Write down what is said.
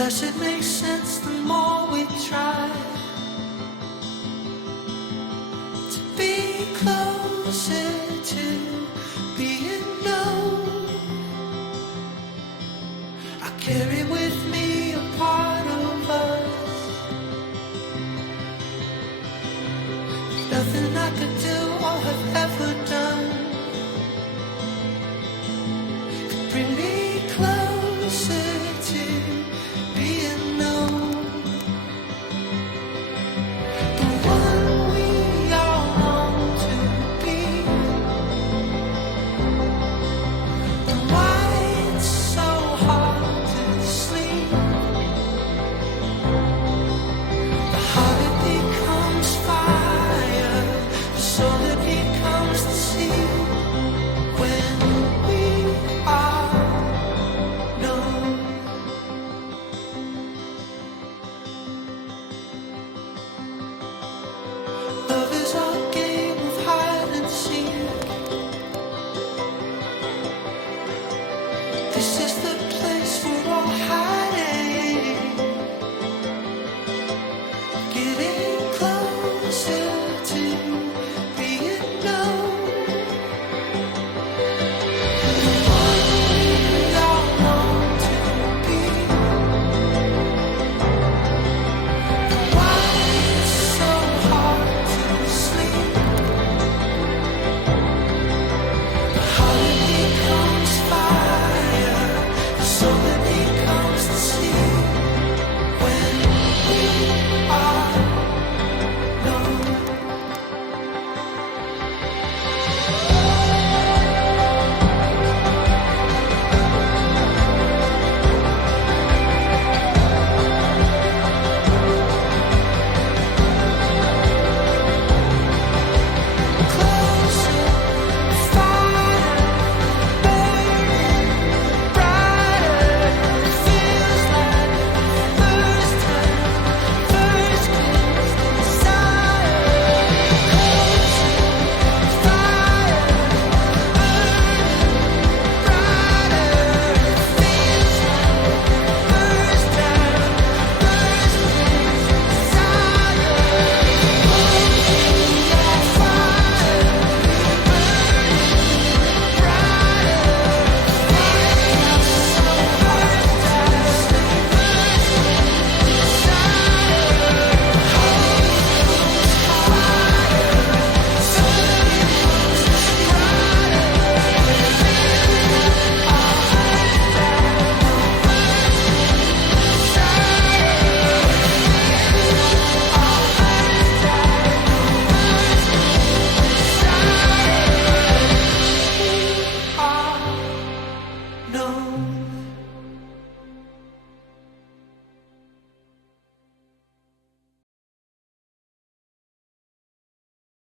less it makes sense, the more we try to be closer to being known. I carry with me a part of us. Nothing I could do or have ever done could bring me closer to being known. The one we all long to be. And why it's so hard to sleep. The heart it becomes fire, the soul it becomes the sea. When we are known. Love is our game of hide and seek. This is